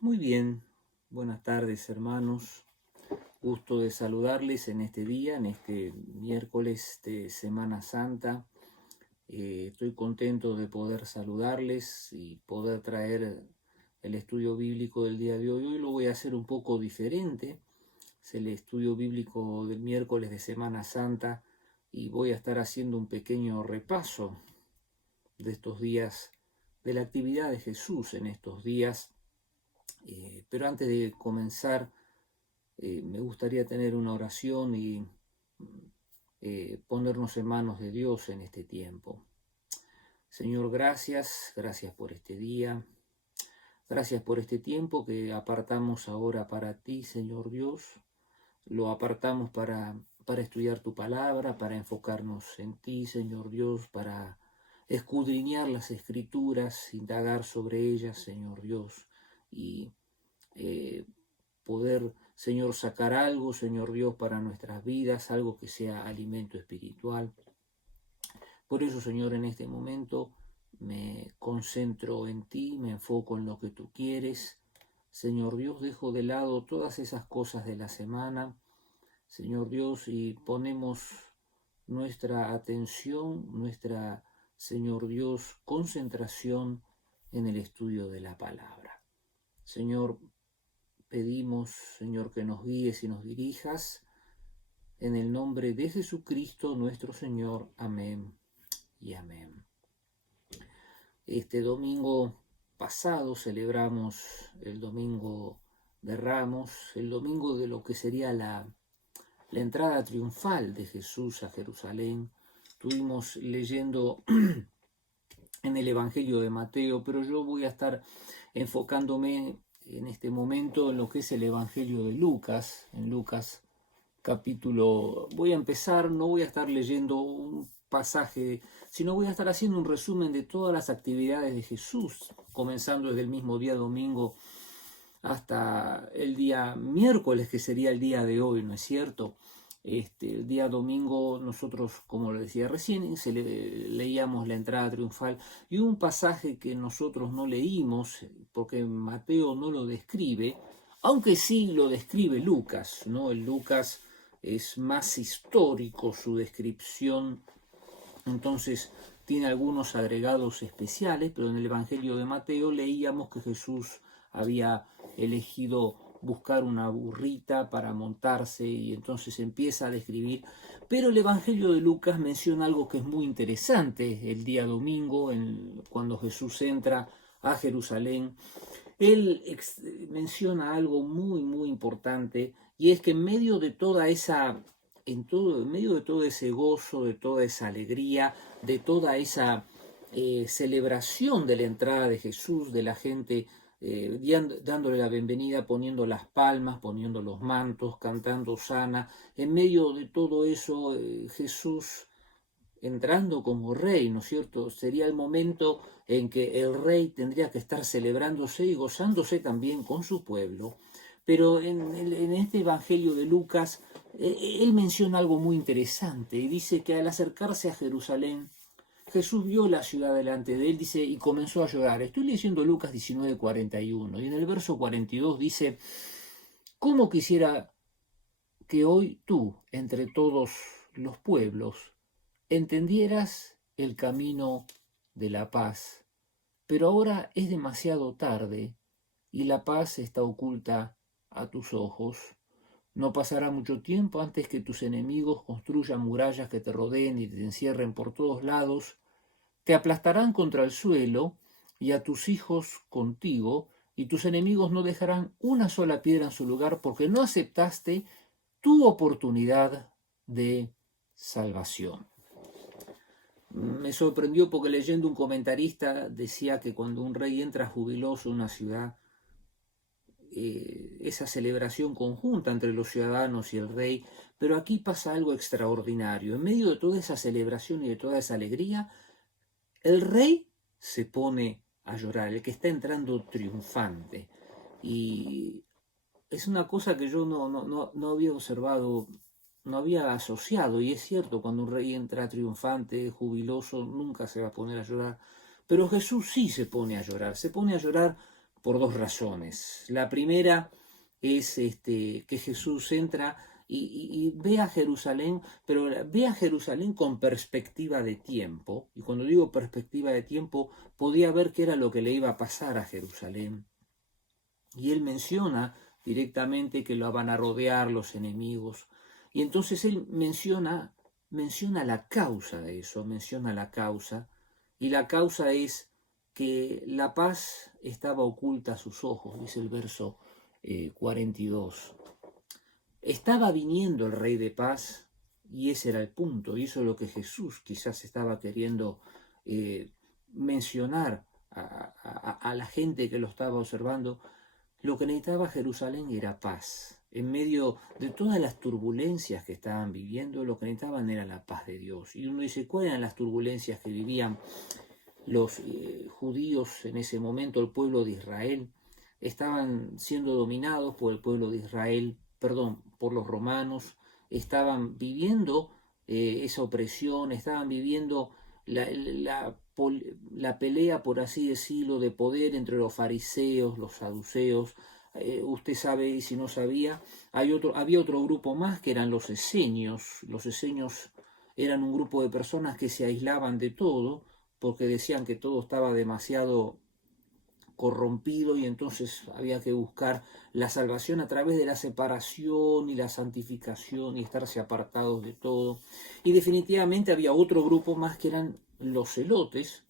Muy bien, buenas tardes hermanos, gusto de saludarles en este día, en este miércoles de Semana Santa. Estoy contento de poder saludarles y poder traer el estudio bíblico del día de hoy. Hoy lo voy a hacer un poco diferente, es el estudio bíblico del miércoles de Semana Santa y voy a estar haciendo un pequeño repaso de estos días, de la actividad de Jesús en estos días. Pero antes de comenzar, me gustaría tener una oración y ponernos en manos de Dios en este tiempo. Señor, gracias por este día, gracias por este tiempo que apartamos ahora para ti, Señor Dios. Lo apartamos para estudiar tu palabra, para enfocarnos en ti, Señor Dios, para escudriñar las escrituras, indagar sobre ellas, Señor Dios, y poder, Señor, sacar algo, Señor Dios, para nuestras vidas, algo que sea alimento espiritual. Por eso, Señor, en este momento me concentro en ti, me enfoco en lo que tú quieres. Señor Dios, dejo de lado todas esas cosas de la semana, Señor Dios, y ponemos nuestra atención, nuestra, Señor Dios, concentración en el estudio de la palabra. Señor, pedimos, Señor, que nos guíes y nos dirijas, en el nombre de Jesucristo nuestro Señor. Amén y amén. Este domingo pasado celebramos el Domingo de Ramos, el domingo de lo que sería la entrada triunfal de Jesús a Jerusalén. Estuvimos leyendo en el Evangelio de Mateo, pero yo voy a estar enfocándome en este momento en lo que es el Evangelio de Lucas, en Lucas capítulo. Voy a empezar, no voy a estar leyendo un pasaje, sino voy a estar haciendo un resumen de todas las actividades de Jesús, comenzando desde el mismo día domingo hasta el día miércoles, que sería el día de hoy, ¿no es cierto? El día domingo nosotros, como lo decía recién, leíamos la entrada triunfal y un pasaje que nosotros no leímos, porque Mateo no lo describe, aunque sí lo describe Lucas, ¿no? El Lucas es más histórico su descripción, entonces tiene algunos agregados especiales, pero en el Evangelio de Mateo leíamos que Jesús había elegido buscar una burrita para montarse y entonces empieza a describir. Pero el Evangelio de Lucas menciona algo que es muy interesante el día domingo, cuando Jesús entra a Jerusalén. Él menciona algo muy importante, y es que en medio de toda esa, en medio de todo ese gozo, de toda esa alegría, de toda esa celebración de la entrada de Jesús, de la gente dándole la bienvenida, poniendo las palmas, poniendo los mantos, cantando Hosana, en medio de todo eso Jesús entrando como rey, ¿no es cierto? Sería el momento en que el rey tendría que estar celebrándose y gozándose también con su pueblo. Pero en este Evangelio de Lucas, él menciona algo muy interesante y dice que al acercarse a Jerusalén, Jesús vio la ciudad delante de él, dice, y comenzó a llorar. Estoy leyendo Lucas 19:41 y en el verso 42 dice: ¿cómo quisiera que hoy tú, entre todos los pueblos, entendieras el camino de la paz? Pero ahora es demasiado tarde y la paz está oculta a tus ojos. No pasará mucho tiempo antes que tus enemigos construyan murallas que te rodeen y te encierren por todos lados. Te aplastarán contra el suelo y a tus hijos contigo, y tus enemigos no dejarán una sola piedra en su lugar, porque no aceptaste tu oportunidad de salvación. Me sorprendió porque leyendo un comentarista decía que cuando un rey entra jubiloso a una ciudad, esa celebración conjunta entre los ciudadanos y el rey, pero aquí pasa algo extraordinario. En medio de toda esa celebración y de toda esa alegría, el rey se pone a llorar, el que está entrando triunfante. Y es una cosa que yo no había observado, no había asociado, y es cierto, cuando un rey entra triunfante, jubiloso, nunca se va a poner a llorar, pero Jesús sí se pone a llorar por dos razones. La primera es que Jesús entra y ve a Jerusalén, pero ve a Jerusalén con perspectiva de tiempo. Y cuando digo perspectiva de tiempo, podía ver qué era lo que le iba a pasar a Jerusalén. Y él menciona directamente que lo van a rodear los enemigos. Y entonces él menciona la causa de eso, menciona la causa. Y la causa es que la paz estaba oculta a sus ojos, dice el verso 42. Estaba viniendo el Rey de Paz y ese era el punto. Y eso es lo que Jesús quizás estaba queriendo mencionar a la gente que lo estaba observando. Lo que necesitaba Jerusalén era paz. En medio de todas las turbulencias que estaban viviendo, lo que necesitaban era la paz de Dios. Y uno dice, ¿cuáles eran las turbulencias que vivían los judíos en ese momento? El pueblo de Israel estaban siendo dominados por el pueblo de Israel, por los romanos, estaban viviendo esa opresión, estaban viviendo la pelea, por así decirlo, de poder entre los fariseos, los saduceos. Usted sabe, y si no sabía, había otro grupo más que eran los esenios. Los esenios eran un grupo de personas que se aislaban de todo porque decían que todo estaba demasiado corrompido y entonces había que buscar la salvación a través de la separación y la santificación y estarse apartados de todo. Y definitivamente había otro grupo más que eran los celotes,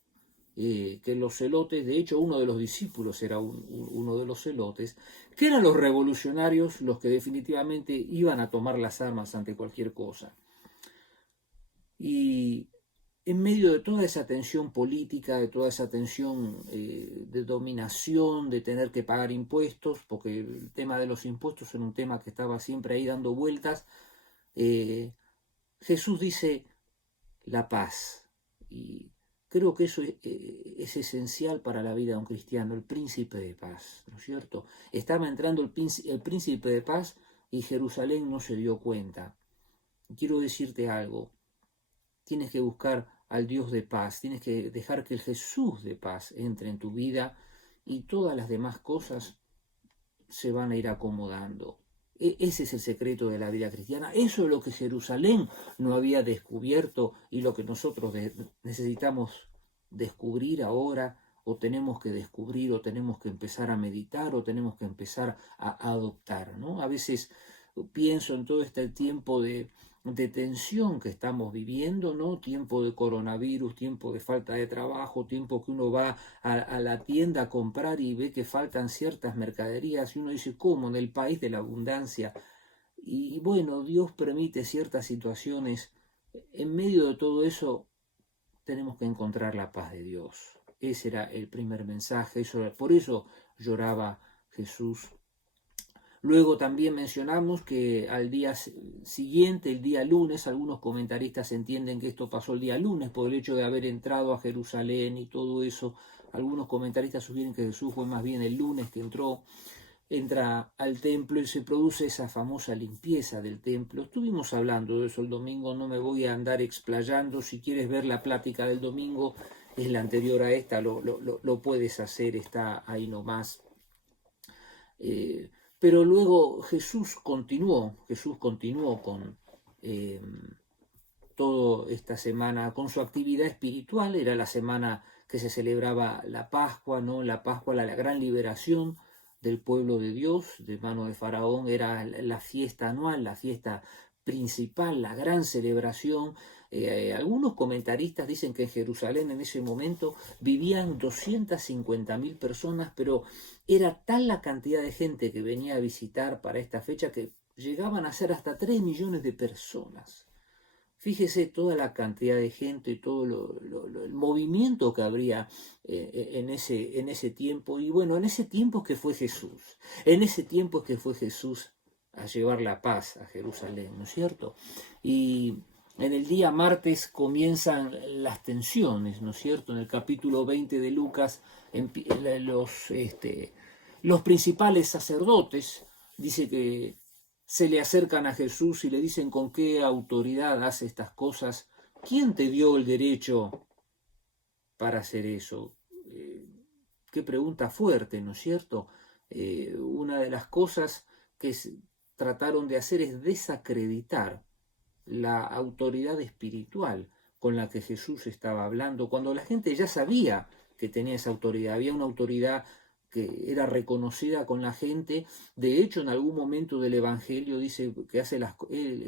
que los celotes, de hecho uno de los discípulos era uno de los celotes, que eran los revolucionarios, los que definitivamente iban a tomar las armas ante cualquier cosa. Y en medio de toda esa tensión política, de toda esa tensión de dominación, de tener que pagar impuestos, porque el tema de los impuestos era un tema que estaba siempre ahí dando vueltas, Jesús dice la paz. Y creo que eso es esencial para la vida de un cristiano, el príncipe de paz, ¿no es cierto? Estaba entrando el príncipe de paz y Jerusalén no se dio cuenta. Quiero decirte algo, tienes que buscar al Dios de paz, tienes que dejar que el Jesús de paz entre en tu vida y todas las demás cosas se van a ir acomodando. Ese es el secreto de la vida cristiana. Eso es lo que Jerusalén no había descubierto y lo que nosotros necesitamos descubrir ahora, o tenemos que descubrir, o tenemos que empezar a meditar, o tenemos que empezar a adoptar, ¿no? A veces pienso en todo este tiempo de tensión que estamos viviendo, ¿no? Tiempo de coronavirus, tiempo de falta de trabajo, tiempo que uno va a la tienda a comprar y ve que faltan ciertas mercaderías y uno dice, ¿cómo? En el país de la abundancia. Y bueno, Dios permite ciertas situaciones. En medio de todo eso tenemos que encontrar la paz de Dios. Ese era el primer mensaje, por eso lloraba Jesús. Luego también mencionamos que al día siguiente, el día lunes, algunos comentaristas entienden que esto pasó el día lunes por el hecho de haber entrado a Jerusalén y todo eso. Algunos comentaristas sugieren que Jesús fue más bien el lunes que entra al templo y se produce esa famosa limpieza del templo. Estuvimos hablando de eso el domingo, no me voy a andar explayando. Si quieres ver la plática del domingo, es la anterior a esta, lo puedes hacer, está ahí nomás. Pero luego Jesús continuó con toda esta semana, con su actividad espiritual. Era la semana que se celebraba la Pascua, ¿no? La Pascua, la gran liberación del pueblo de Dios de mano de Faraón. Era la fiesta anual, la fiesta principal, la gran celebración. Algunos comentaristas dicen que en Jerusalén en ese momento vivían 250.000 personas, pero era tal la cantidad de gente que venía a visitar para esta fecha que llegaban a ser hasta 3 millones de personas. Fíjese toda la cantidad de gente, todo el movimiento que habría en ese tiempo. Y bueno, en ese tiempo que fue Jesús. En ese tiempo que fue Jesús a llevar la paz a Jerusalén, ¿no es cierto? Y en el día martes comienzan las tensiones, ¿no es cierto? En el capítulo 20 de Lucas, los principales sacerdotes, dice que se le acercan a Jesús y le dicen con qué autoridad hace estas cosas. ¿Quién te dio el derecho para hacer eso? qué pregunta fuerte, ¿no es cierto? Una de las cosas que trataron de hacer es desacreditar la autoridad espiritual con la que Jesús estaba hablando, cuando la gente ya sabía que tenía esa autoridad, había una autoridad que era reconocida con la gente. De hecho, en algún momento del Evangelio dice que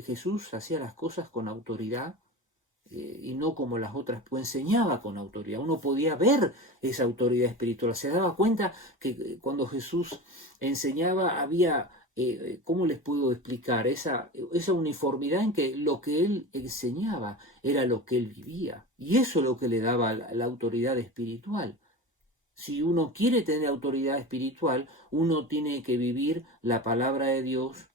Jesús hacía las cosas con autoridad, y no como las otras, pues enseñaba con autoridad. Uno podía ver esa autoridad espiritual, se daba cuenta que cuando Jesús enseñaba había, ¿cómo les puedo explicar? Esa uniformidad en que lo que él enseñaba era lo que él vivía, y eso es lo que le daba la autoridad espiritual. Si uno quiere tener autoridad espiritual, uno tiene que vivir la palabra de Dios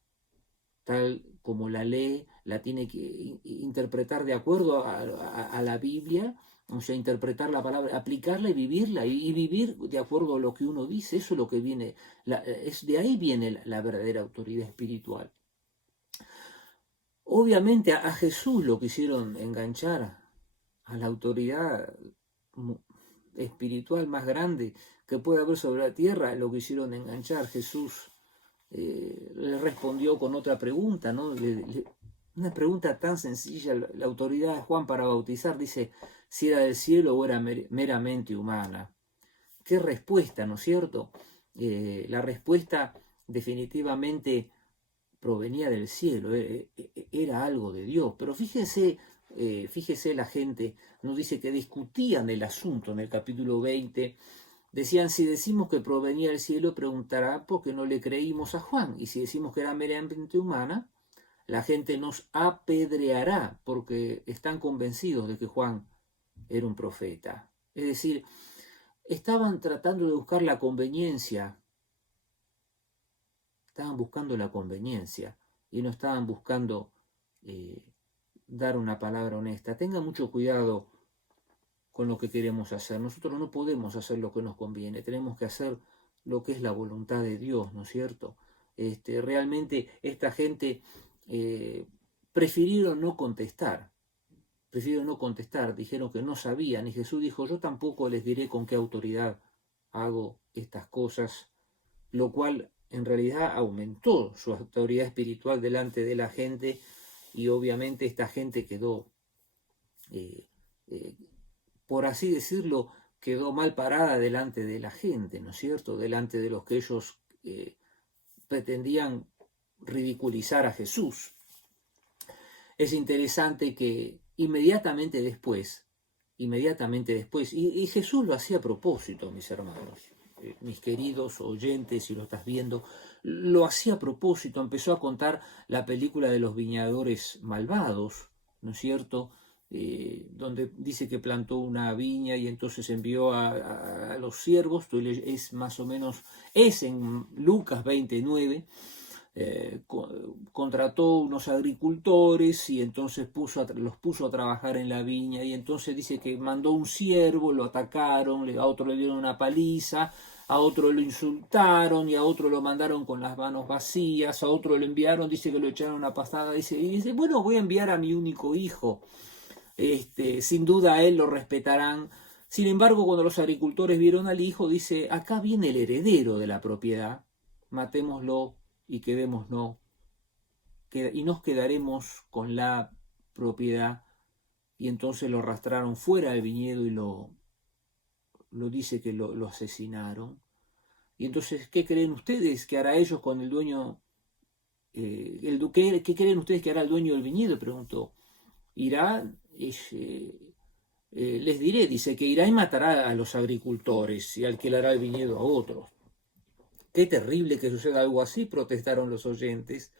tal como la lee, la tiene que interpretar de acuerdo a la Biblia, o sea, interpretar la palabra, aplicarla y vivirla, y vivir de acuerdo a lo que uno dice. Eso es lo que viene, de ahí viene la verdadera autoridad espiritual. Obviamente a Jesús lo quisieron enganchar a la autoridad espiritual más grande que puede haber sobre la tierra, lo quisieron enganchar. Jesús le respondió con otra pregunta, ¿no? Una pregunta tan sencilla. La autoridad de Juan para bautizar, dice, si era del cielo o era meramente humana. ¿Qué respuesta, no es cierto? La respuesta definitivamente provenía del cielo, era algo de Dios. Pero fíjese la gente, nos dice que discutían el asunto en el capítulo 20. Decían, si decimos que provenía del cielo, preguntará por qué no le creímos a Juan. Y si decimos que era meramente humana, la gente nos apedreará porque están convencidos de que Juan era un profeta. Es decir, estaban tratando de buscar la conveniencia. Estaban buscando la conveniencia y no estaban buscando dar una palabra honesta. Tengan mucho cuidado con lo que queremos hacer. Nosotros no podemos hacer lo que nos conviene, tenemos que hacer lo que es la voluntad de Dios, ¿no es cierto? Realmente esta gente prefirieron no contestar, dijeron que no sabían, y Jesús dijo, yo tampoco les diré con qué autoridad hago estas cosas, lo cual en realidad aumentó su autoridad espiritual delante de la gente, y obviamente esta gente quedó por así decirlo, quedó mal parada delante de la gente, ¿no es cierto? Delante de los que ellos pretendían ridiculizar a Jesús. Es interesante que inmediatamente después, y Jesús lo hacía a propósito, mis hermanos, mis queridos oyentes, si lo estás viendo, lo hacía a propósito, empezó a contar la película de los viñadores malvados, ¿no es cierto?, donde dice que plantó una viña y entonces envió a los siervos. Es más o menos, es en Lucas 29, contrató unos agricultores y entonces los puso a trabajar en la viña, y entonces dice que mandó un siervo, lo atacaron, a otro le dieron una paliza, a otro lo insultaron y a otro lo mandaron con las manos vacías, a otro lo enviaron, dice que lo echaron una pasada, y dice, bueno, voy a enviar a mi único hijo. Sin duda a él lo respetarán. Sin embargo, cuando los agricultores vieron al hijo, dice, acá viene el heredero de la propiedad, matémoslo y quedémonos, y nos quedaremos con la propiedad. Y entonces lo arrastraron fuera del viñedo y lo dice que lo asesinaron. Y entonces, ¿qué creen ustedes que hará ellos con el dueño? ¿Qué creen ustedes que hará el dueño del viñedo? Preguntó. Irá, les diré, dice que irá y matará a los agricultores y alquilará el viñedo a otros. Qué terrible que suceda algo así, protestaron los oyentes.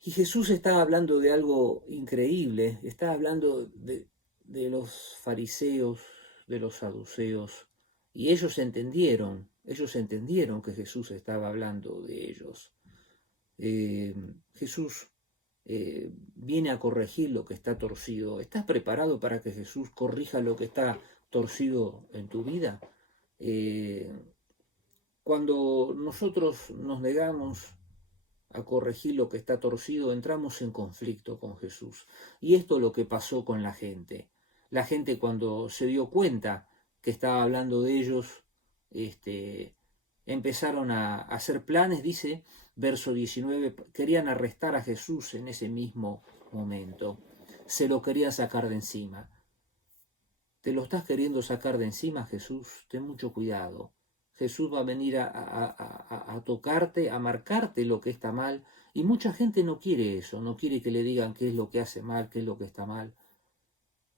Y Jesús estaba hablando de algo increíble, estaba hablando de los fariseos, de los saduceos, y ellos entendieron que Jesús estaba hablando de ellos. Jesús viene a corregir lo que está torcido. ¿Estás preparado para que Jesús corrija lo que está torcido en tu vida? Cuando nosotros nos negamos a corregir lo que está torcido, entramos en conflicto con Jesús. Y esto es lo que pasó con la gente. La gente, cuando se dio cuenta que estaba hablando de ellos, empezaron a hacer planes, dice, verso 19, querían arrestar a Jesús en ese mismo momento. Se lo querían sacar de encima. ¿Te lo estás queriendo sacar de encima, Jesús? Ten mucho cuidado. Jesús va a venir a tocarte, a marcarte lo que está mal. Y mucha gente no quiere eso, no quiere que le digan qué es lo que hace mal, qué es lo que está mal.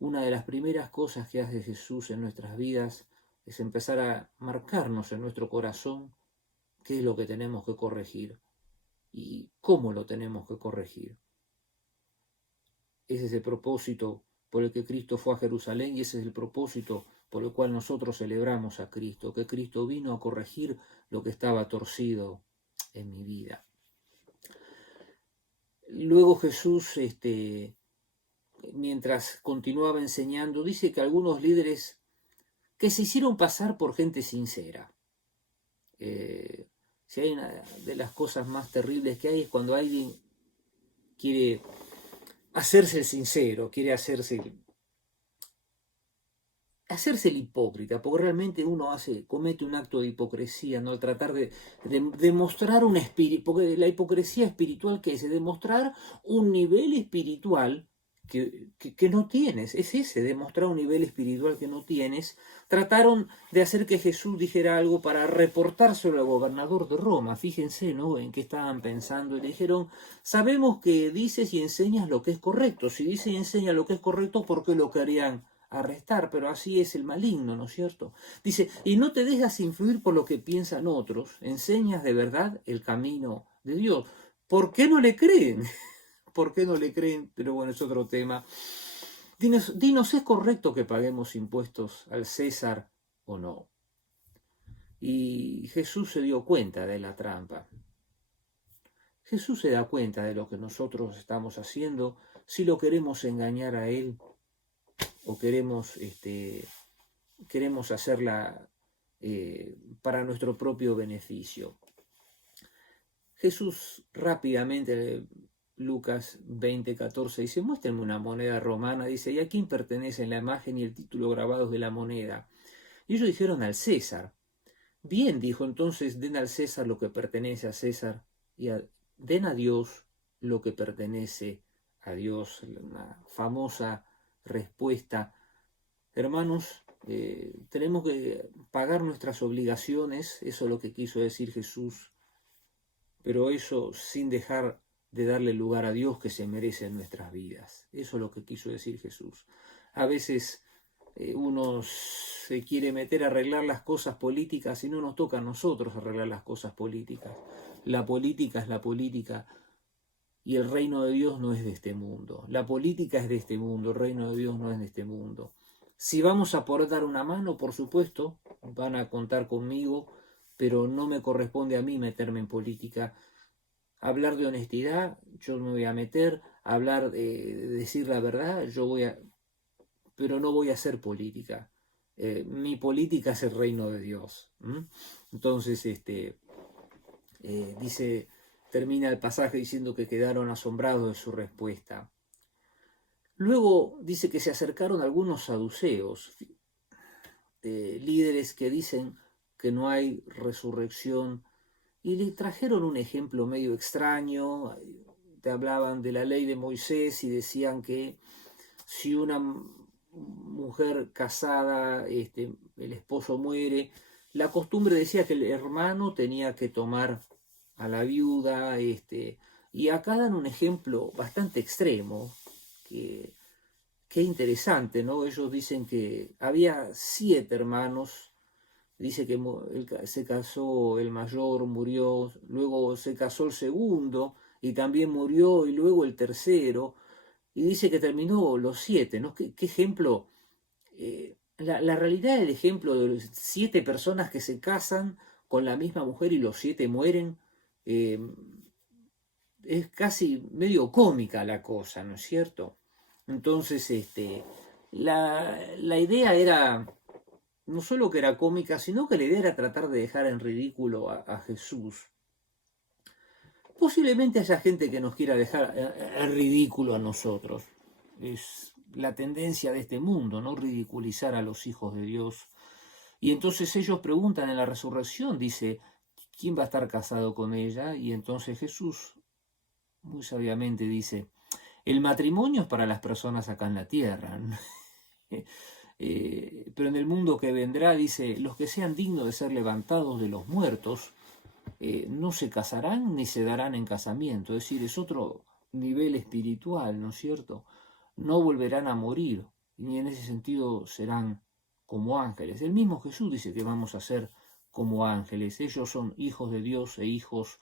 Una de las primeras cosas que hace Jesús en nuestras vidas es empezar a marcarnos en nuestro corazón qué es lo que tenemos que corregir y cómo lo tenemos que corregir. Ese es el propósito por el que Cristo fue a Jerusalén y ese es el propósito por el cual nosotros celebramos a Cristo, que Cristo vino a corregir lo que estaba torcido en mi vida. Luego Jesús, mientras continuaba enseñando, dice que algunos líderes que se hicieron pasar por gente sincera. Si hay una de las cosas más terribles que hay es cuando alguien quiere hacerse el sincero, quiere hacerse el hipócrita, porque realmente uno comete un acto de hipocresía, ¿no? Al tratar de demostrar un espíritu, porque la hipocresía espiritual, ¿qué es? Demostrar un nivel espiritual que no tienes, es ese, demostrar un nivel espiritual que no tienes. Trataron de hacer que Jesús dijera algo para reportárselo al gobernador de Roma, fíjense, ¿no?, en qué estaban pensando, y le dijeron, sabemos que dices y enseñas lo que es correcto, si dice y enseña lo que es correcto, ¿por qué lo querían arrestar? Pero así es el maligno, ¿no es cierto? Dice, y no te dejas influir por lo que piensan otros, enseñas de verdad el camino de Dios. ¿Por qué no le creen? ¿Por qué no le creen? Pero bueno, es otro tema. Dinos, ¿es correcto que paguemos impuestos al César o no? Y Jesús se dio cuenta de la trampa. Jesús se da cuenta de lo que nosotros estamos haciendo, si lo queremos engañar a Él o queremos hacerla para nuestro propio beneficio. Jesús rápidamente, Lucas 20:14, dice, muéstrenme una moneda romana, dice, ¿y a quién pertenecen la imagen y el título grabados de la moneda? Y ellos dijeron, al César. Bien, dijo, entonces den al César lo que pertenece a César y den a Dios lo que pertenece a Dios. Una famosa respuesta. Hermanos, tenemos que pagar nuestras obligaciones, eso es lo que quiso decir Jesús, pero eso sin dejar de darle lugar a Dios que se merece en nuestras vidas. Eso es lo que quiso decir Jesús. A veces uno se quiere meter a arreglar las cosas políticas y no nos toca a nosotros arreglar las cosas políticas. La política es la política y el reino de Dios no es de este mundo. La política es de este mundo, el reino de Dios no es de este mundo. Si vamos a poder dar una mano, por supuesto, van a contar conmigo, pero no me corresponde a mí meterme en política. Hablar de honestidad, yo me voy a meter, hablar de decir la verdad, pero no voy a hacer política. Mi política es el reino de Dios. Entonces, termina el pasaje diciendo que quedaron asombrados de su respuesta. Luego dice que se acercaron algunos saduceos, líderes que dicen que no hay resurrección, y le trajeron un ejemplo medio extraño. Te hablaban de la ley de Moisés y decían que si una mujer casada, el esposo muere, la costumbre decía que el hermano tenía que tomar a la viuda, y acá dan un ejemplo bastante extremo, que interesante, ¿no? Ellos dicen que había 7 hermanos, dice que se casó el mayor, murió, luego se casó el segundo y también murió, y luego el tercero, y dice que terminó los 7, ¿no? ¿Qué ejemplo? La realidad del ejemplo de 7 personas que se casan con la misma mujer y los 7 mueren, es casi medio cómica la cosa, ¿no es cierto? Entonces, la idea era, no solo que era cómica, sino que la idea era tratar de dejar en ridículo a Jesús. Posiblemente haya gente que nos quiera dejar en ridículo a nosotros. Es la tendencia de este mundo, ¿no? Ridiculizar a los hijos de Dios. Y entonces ellos preguntan en la resurrección, dice, ¿quién va a estar casado con ella? Y entonces Jesús muy sabiamente dice, el matrimonio es para las personas acá en la tierra, ¿no? Pero en el mundo que vendrá, dice, los que sean dignos de ser levantados de los muertos, no se casarán ni se darán en casamiento, es decir, es otro nivel espiritual, ¿no es cierto? No volverán a morir, ni en ese sentido serán como ángeles. El mismo Jesús dice que vamos a ser como ángeles, ellos son hijos de Dios e hijos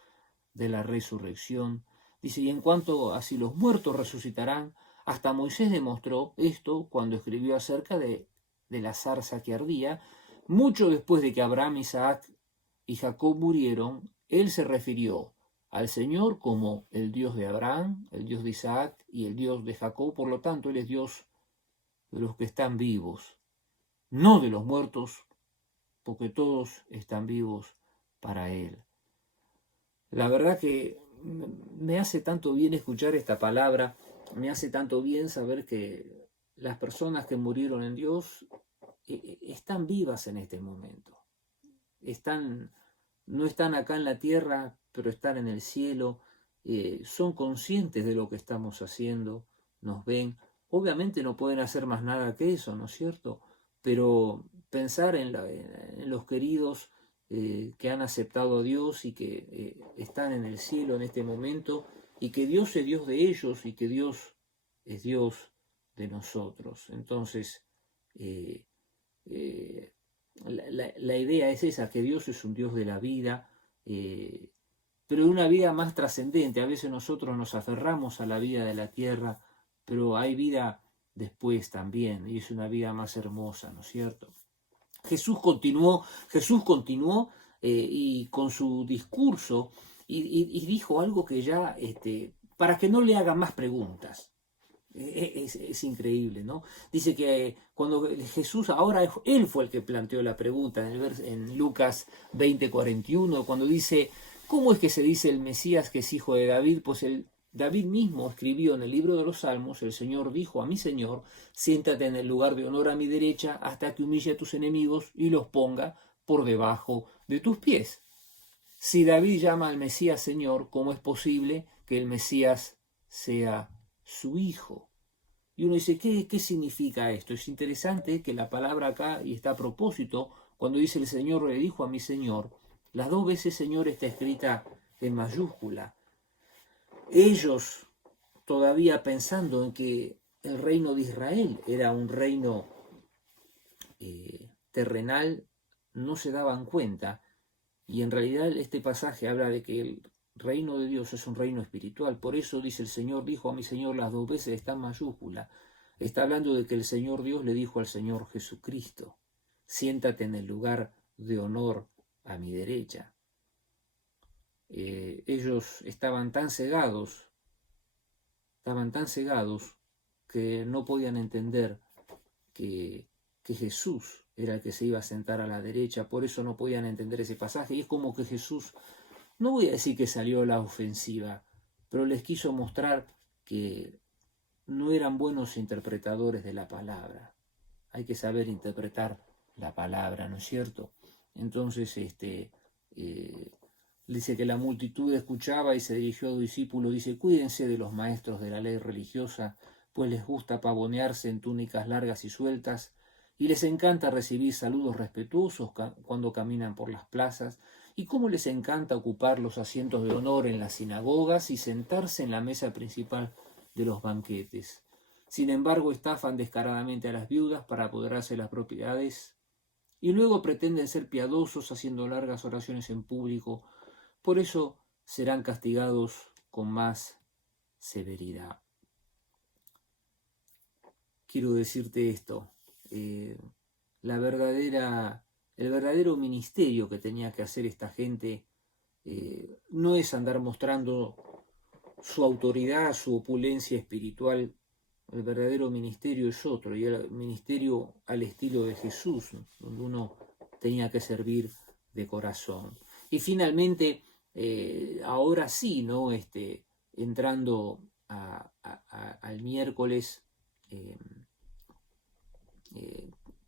de la resurrección. Dice, y en cuanto a si los muertos resucitarán, hasta Moisés demostró esto cuando escribió acerca de la zarza que ardía, mucho después de que Abraham, Isaac y Jacob murieron, él se refirió al Señor como el Dios de Abraham, el Dios de Isaac y el Dios de Jacob. Por lo tanto, él es Dios de los que están vivos, no de los muertos, porque todos están vivos para él. La verdad que me hace tanto bien escuchar esta palabra, me hace tanto bien saber que las personas que murieron en Dios están vivas en este momento. No están acá en la tierra, pero están en el cielo, son conscientes de lo que estamos haciendo, nos ven. Obviamente no pueden hacer más nada que eso, ¿no es cierto? Pero pensar en los queridos que han aceptado a Dios y que están en el cielo en este momento, y que Dios es Dios de ellos y que Dios es Dios de nosotros. Entonces, la idea es esa, que Dios es un Dios de la vida, pero de una vida más trascendente. A veces nosotros nos aferramos a la vida de la tierra, pero hay vida después también, y es una vida más hermosa, ¿no es cierto? Jesús continuó y con su discurso y dijo algo que ya, para que no le hagan más preguntas. Es increíble, ¿no? Dice que cuando Jesús, ahora él fue el que planteó la pregunta en Lucas 20:41, cuando dice, ¿cómo es que se dice el Mesías que es hijo de David? Pues David mismo escribió en el libro de los Salmos, el Señor dijo a mi Señor, siéntate en el lugar de honor a mi derecha hasta que humille a tus enemigos y los ponga por debajo de tus pies. Si David llama al Mesías Señor, ¿cómo es posible que el Mesías sea su hijo? Y uno dice, ¿qué significa esto? Es interesante que la palabra acá, y está a propósito, cuando dice el Señor le dijo a mi Señor, las dos veces Señor está escrita en mayúscula. Ellos todavía pensando en que el reino de Israel era un reino terrenal, no se daban cuenta. Y en realidad este pasaje habla de que el reino de Dios es un reino espiritual. Por eso dice el Señor dijo a mi Señor, las dos veces está en mayúscula. Está hablando de que el Señor Dios le dijo al Señor Jesucristo, siéntate en el lugar de honor a mi derecha. Ellos estaban tan cegados que no podían entender que Jesús era el que se iba a sentar a la derecha, por eso no podían entender ese pasaje. Y es como que Jesús, no voy a decir que salió a la ofensiva, pero les quiso mostrar que no eran buenos interpretadores de la palabra. Hay que saber interpretar la palabra, ¿no es cierto? Entonces, dice que la multitud escuchaba y se dirigió a los discípulos, dice, cuídense de los maestros de la ley religiosa, pues les gusta pavonearse en túnicas largas y sueltas, y les encanta recibir saludos respetuosos cuando caminan por las plazas, y cómo les encanta ocupar los asientos de honor en las sinagogas y sentarse en la mesa principal de los banquetes. Sin embargo, estafan descaradamente a las viudas para apoderarse de las propiedades, y luego pretenden ser piadosos haciendo largas oraciones en público. Por eso serán castigados con más severidad. Quiero decirte esto, el verdadero ministerio que tenía que hacer esta gente no es andar mostrando su autoridad, su opulencia espiritual. El verdadero ministerio es otro, y el ministerio al estilo de Jesús, ¿no? Donde uno tenía que servir de corazón. Y finalmente, ahora sí, ¿no? Entrando al miércoles,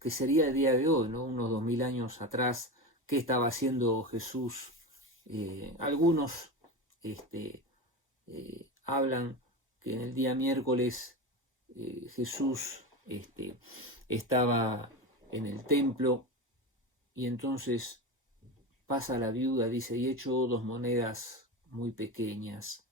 que sería el día de hoy, ¿no? Unos 2000 años atrás, ¿qué estaba haciendo Jesús? Algunos hablan que en el día miércoles Jesús estaba en el templo y entonces pasa la viuda, dice, y echó 2 monedas muy pequeñas.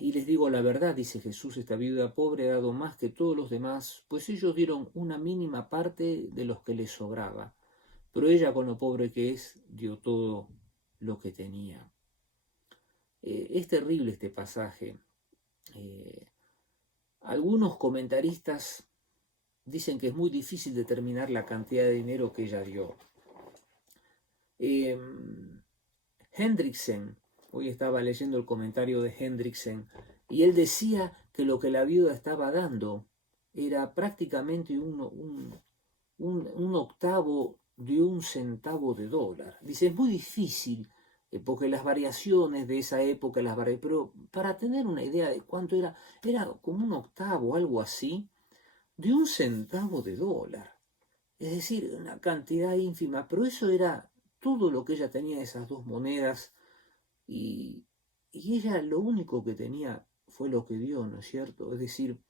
Y les digo la verdad, dice Jesús, esta viuda pobre ha dado más que todos los demás, pues ellos dieron una mínima parte de los que les sobraba, pero ella, con lo pobre que es, dio todo lo que tenía. Es terrible este pasaje. Algunos comentaristas dicen que es muy difícil determinar la cantidad de dinero que ella dio. Hendriksen, hoy estaba leyendo el comentario de Hendriksen, y él decía que lo que la viuda estaba dando era prácticamente un octavo de un centavo de dólar. Dice, es muy difícil, porque las variaciones de esa época, pero para tener una idea de cuánto era como un octavo, algo así, de un centavo de dólar. Es decir, una cantidad ínfima, pero eso era todo lo que ella tenía, esas 2 monedas, y ella lo único que tenía fue lo que dio, ¿no es cierto? Es decir,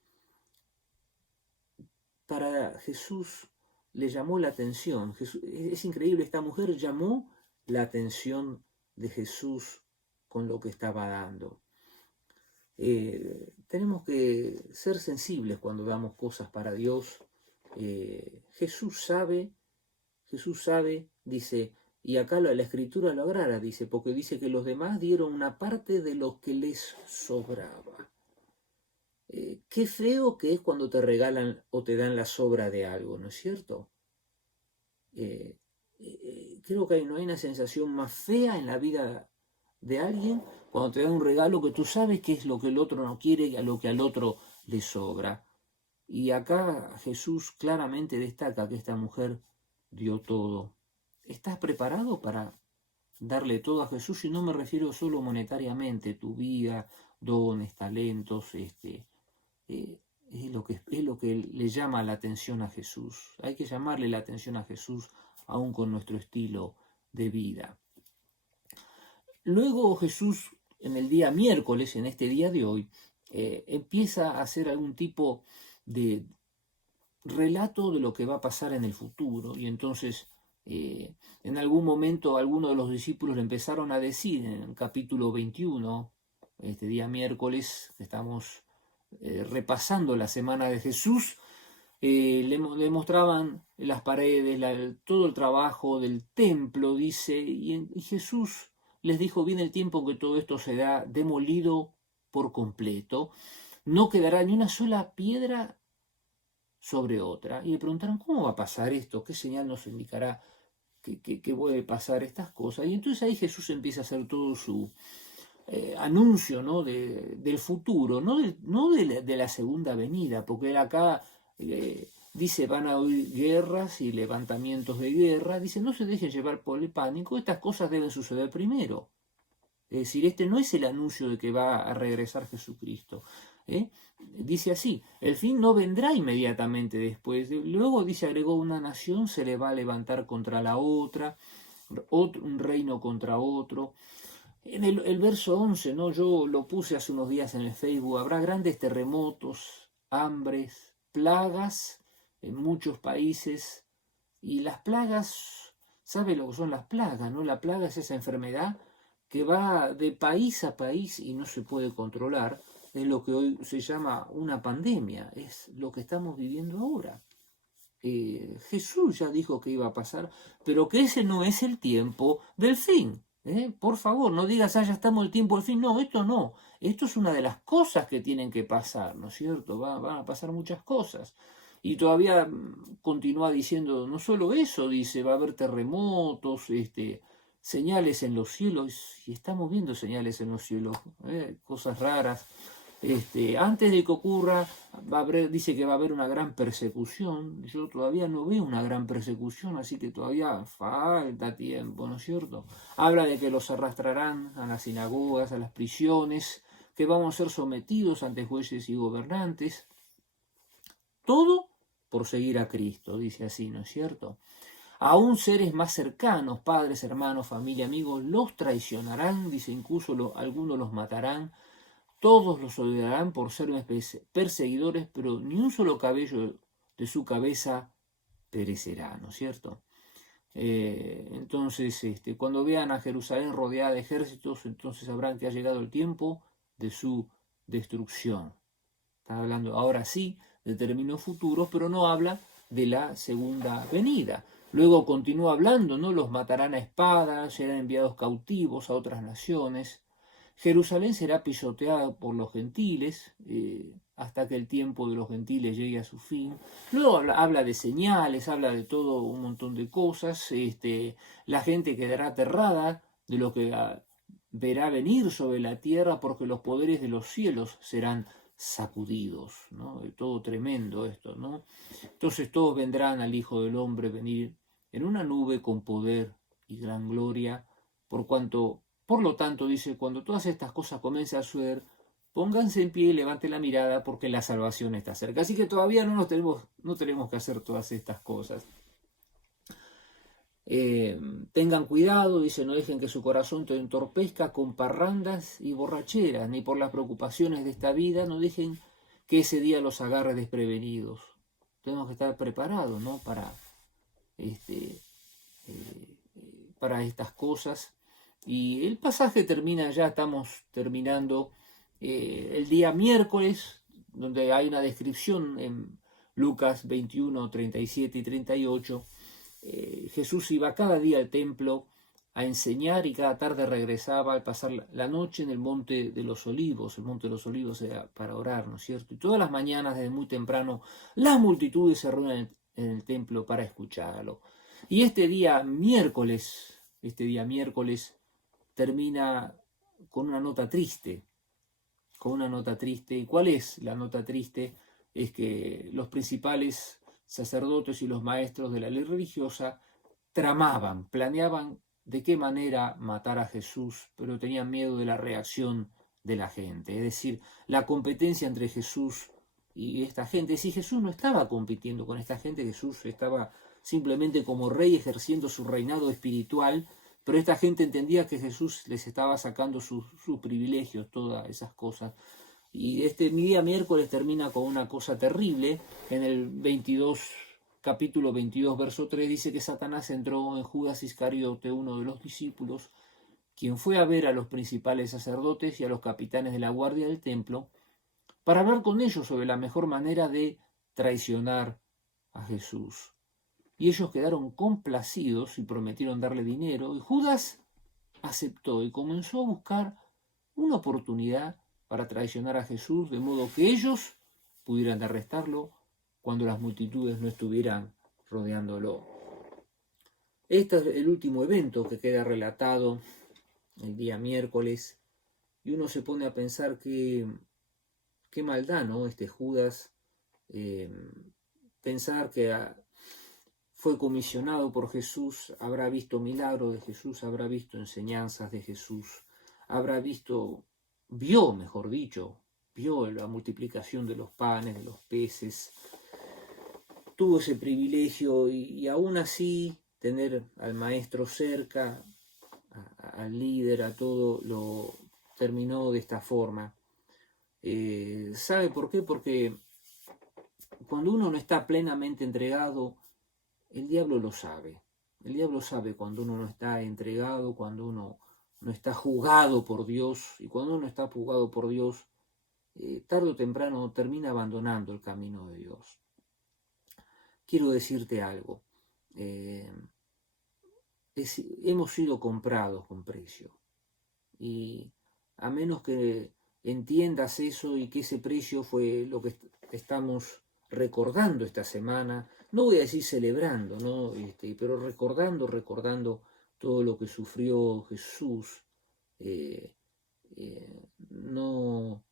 para Jesús le llamó la atención. Es increíble, esta mujer llamó la atención de Jesús con lo que estaba dando. Tenemos que ser sensibles cuando damos cosas para Dios. Jesús sabe, dice, y acá la Escritura lo agrara, dice, porque dice que los demás dieron una parte de lo que les sobraba. Qué feo que es cuando te regalan o te dan la sobra de algo, ¿no es cierto? Creo que no hay una sensación más fea en la vida de alguien cuando te dan un regalo que tú sabes que es lo que el otro no quiere y a lo que al otro le sobra. Y acá Jesús claramente destaca que esta mujer dio todo. ¿Estás preparado para darle todo a Jesús? Y no me refiero solo monetariamente, tu vida, dones, talentos, es lo que le llama la atención a Jesús. Hay que llamarle la atención a Jesús aún con nuestro estilo de vida. Luego Jesús, en el día miércoles, en este día de hoy, empieza a hacer algún tipo de relato de lo que va a pasar en el futuro. Y entonces, en algún momento, algunos de los discípulos le empezaron a decir, en el capítulo 21, este día miércoles, que estamos repasando la semana de Jesús, le mostraban las paredes, todo el trabajo del templo, dice, y Jesús les dijo, viene el tiempo que todo esto será demolido por completo, no quedará ni una sola piedra sobre otra. Y le preguntaron, ¿cómo va a pasar esto? ¿Qué señal nos indicará que puede pasar estas cosas? Y entonces ahí Jesús empieza a hacer todo su anuncio, ¿no? del futuro, no de la segunda venida, porque él acá dice, van a haber guerras y levantamientos de guerra, dice, no se dejen llevar por el pánico, estas cosas deben suceder primero. Es decir, este no es el anuncio de que va a regresar Jesucristo. Dice así, el fin no vendrá inmediatamente después. Luego dice, agregó, una nación se le va a levantar contra la otra, un reino contra otro. En el verso 11, ¿no? Yo lo puse hace unos días en el Facebook, habrá grandes terremotos, hambres, plagas en muchos países, y las plagas, ¿sabe lo que son las plagas, no? La plaga es esa enfermedad que va de país a país y no se puede controlar, es lo que hoy se llama una pandemia, es lo que estamos viviendo ahora. Jesús ya dijo que iba a pasar, pero que ese no es el tiempo del fin. Por favor, no digas, ya estamos en el tiempo del fin. No, esto no. Esto es una de las cosas que tienen que pasar, ¿no es cierto? Van a pasar muchas cosas. Y todavía continúa diciendo, no solo eso, dice, va a haber terremotos, señales en los cielos, y estamos viendo señales en los cielos, cosas raras. Antes de que ocurra, dice que va a haber una gran persecución. Yo todavía no veo una gran persecución, así que todavía falta tiempo, ¿no es cierto? Habla de que los arrastrarán a las sinagogas, a las prisiones, que vamos a ser sometidos ante jueces y gobernantes. Todo por seguir a Cristo, dice así, ¿no es cierto? Aún seres más cercanos, padres, hermanos, familia, amigos, los traicionarán, dice, incluso algunos los matarán, todos los odiarán por ser perseguidores, pero ni un solo cabello de su cabeza perecerá, ¿no es cierto? Entonces, cuando vean a Jerusalén rodeada de ejércitos, entonces sabrán que ha llegado el tiempo de su destrucción. Está hablando ahora sí de términos futuros, pero no habla de la segunda venida. Luego continúa hablando, ¿no? Los matarán a espada, serán enviados cautivos a otras naciones. Jerusalén será pisoteada por los gentiles, hasta que el tiempo de los gentiles llegue a su fin. Luego habla de señales, habla de todo un montón de cosas. La gente quedará aterrada de lo que verá venir sobre la tierra, porque los poderes de los cielos serán sacudidos, ¿no? Todo tremendo esto, ¿no? Entonces todos vendrán al Hijo del Hombre venir en una nube con poder y gran gloria, por lo tanto, dice, cuando todas estas cosas comiencen a suceder, pónganse en pie y levanten la mirada, porque la salvación está cerca. Así que todavía no tenemos que hacer todas estas cosas. Tengan cuidado, dice, no dejen que su corazón te entorpezca con parrandas y borracheras, ni por las preocupaciones de esta vida, no dejen que ese día los agarre desprevenidos. Tenemos que estar preparados, ¿no? Para estas cosas. Y el pasaje termina, ya estamos terminando, el día miércoles, donde hay una descripción en Lucas 21, 37 y 38. Jesús iba cada día al templo a enseñar y cada tarde regresaba al pasar la noche en el Monte de los Olivos. El Monte de los Olivos era para orar, ¿no es cierto? Y todas las mañanas, desde muy temprano, las multitudes se reúnen en el templo para escucharlo. Y este día miércoles termina con una nota triste. ¿Y cuál es la nota triste? Es que los principales sacerdotes y los maestros de la ley religiosa planeaban de qué manera matar a Jesús, pero tenían miedo de la reacción de la gente. Es decir, la competencia entre Jesús y esta gente. Si Jesús no estaba compitiendo con esta gente, Jesús estaba simplemente como rey ejerciendo su reinado espiritual, pero esta gente entendía que Jesús les estaba sacando sus privilegios, todas esas cosas. Y mi día miércoles termina con una cosa terrible. En el capítulo 22, verso 3, dice que Satanás entró en Judas Iscariote, uno de los discípulos, quien fue a ver a los principales sacerdotes y a los capitanes de la guardia del templo, para hablar con ellos sobre la mejor manera de traicionar a Jesús. Y ellos quedaron complacidos y prometieron darle dinero, y Judas aceptó y comenzó a buscar una oportunidad para traicionar a Jesús, de modo que ellos pudieran arrestarlo cuando las multitudes no estuvieran rodeándolo. Este es el último evento que queda relatado el día miércoles, y uno se pone a pensar qué maldad, ¿no? Judas, pensar que fue comisionado por Jesús, habrá visto milagros de Jesús, habrá visto enseñanzas de Jesús, vio la multiplicación de los panes, de los peces, tuvo ese privilegio y aún así tener al maestro cerca, al líder, a todo, lo terminó de esta forma. ¿Sabe por qué? Porque cuando uno no está plenamente entregado, el diablo lo sabe. El diablo sabe cuando uno no está entregado, cuando uno no está jugado por Dios, y cuando uno está jugado por Dios, tarde o temprano termina abandonando el camino de Dios. Quiero decirte algo. Hemos sido comprados con precio. Y a menos que entiendas eso y que ese precio fue lo que estamos recordando esta semana, no voy a decir celebrando, ¿no? Pero recordando todo lo que sufrió Jesús. No,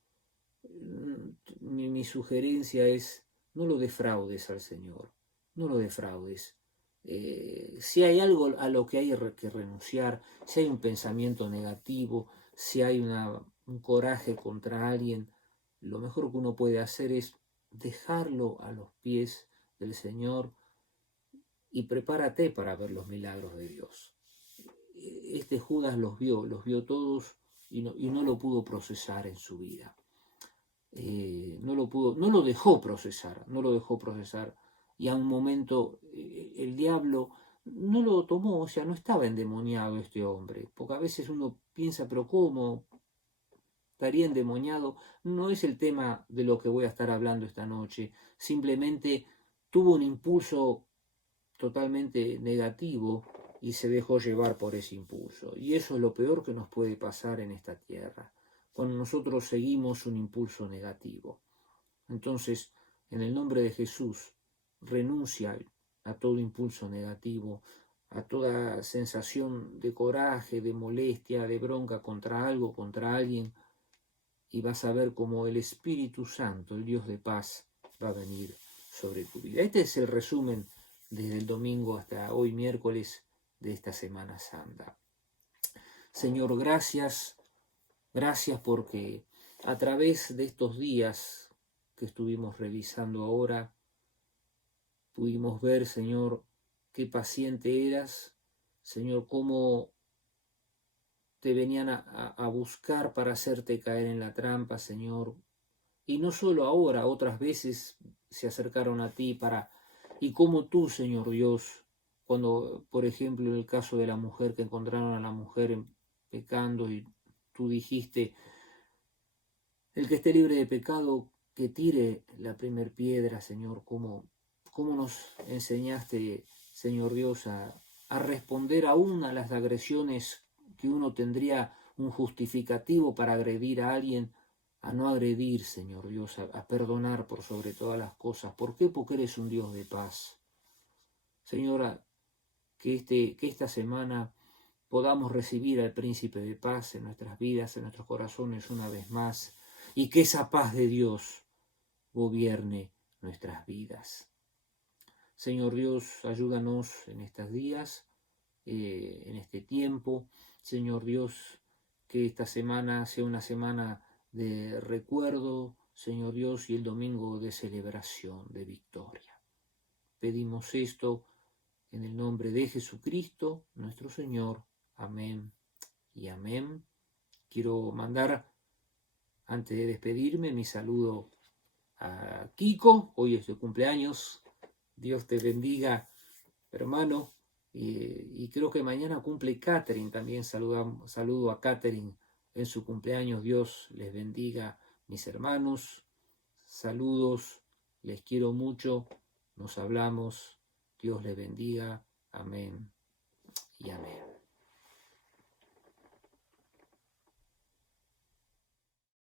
mi sugerencia es: no lo defraudes al Señor, no lo defraudes. Si hay algo a lo que hay que renunciar, si hay un pensamiento negativo, si hay un coraje contra alguien, lo mejor que uno puede hacer es dejarlo a los pies del Señor y prepárate para ver los milagros de Dios. Este Judas los vio todos y no lo pudo procesar en su vida. No lo dejó procesar, y a un momento el diablo no lo tomó, o sea, no estaba endemoniado este hombre, porque a veces uno piensa, pero ¿cómo estaría endemoniado? No es el tema de lo que voy a estar hablando esta noche, simplemente tuvo un impulso totalmente negativo y se dejó llevar por ese impulso, y eso es lo peor que nos puede pasar en esta tierra, cuando nosotros seguimos un impulso negativo. Entonces, en el nombre de Jesús, renuncia a todo impulso negativo, a toda sensación de coraje, de molestia, de bronca contra algo, contra alguien, y vas a ver cómo el Espíritu Santo, el Dios de paz, va a venir sobre tu vida. Este es el resumen desde el domingo hasta hoy miércoles de esta Semana Santa. Señor, gracias porque a través de estos días que estuvimos revisando ahora, pudimos ver, Señor, qué paciente eras, Señor, cómo te venían a buscar para hacerte caer en la trampa, Señor. Y no solo ahora, otras veces se acercaron a ti y cómo tú, Señor Dios, cuando, por ejemplo, en el caso de la mujer, que encontraron a la mujer pecando y tú dijiste, el que esté libre de pecado, que tire la primer piedra, Señor. ¿Cómo nos enseñaste, Señor Dios, a responder aún a las agresiones que uno tendría un justificativo para agredir a alguien, a no agredir, Señor Dios, a perdonar por sobre todas las cosas? ¿Por qué? Porque eres un Dios de paz. Señora, que esta semana podamos recibir al Príncipe de Paz en nuestras vidas, en nuestros corazones una vez más, y que esa paz de Dios gobierne nuestras vidas. Señor Dios, ayúdanos en estos días, en este tiempo. Señor Dios, que esta semana sea una semana de recuerdo, Señor Dios, y el domingo de celebración, de victoria. Pedimos esto en el nombre de Jesucristo, nuestro Señor. Amén y amén. Quiero mandar, antes de despedirme, mi saludo a Kiko. Hoy es su cumpleaños. Dios te bendiga, hermano. Y creo que mañana cumple Catherine también. Saludo a Catherine en su cumpleaños. Dios les bendiga, mis hermanos. Saludos, les quiero mucho. Nos hablamos. Dios les bendiga. Amén.